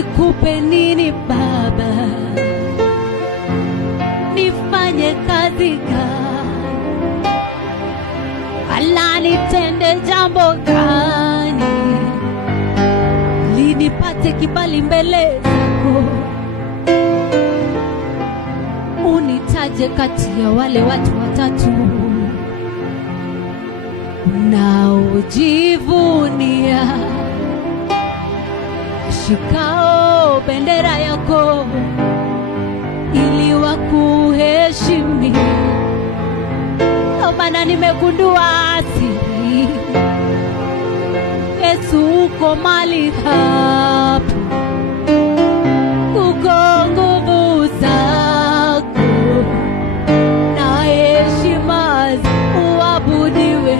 nikupe nini Baba? Nifanye kazi gani? Ala, nitende jambo gani ili nipate kibali mbele zako? Unitaje kati ya wale watu watatu unaojivunia, shikao bendera yako ili wakuheshimi. Maana nimegundua asiri, Yesu uko mali hapa, uko nguvu zako na heshima uabudiwe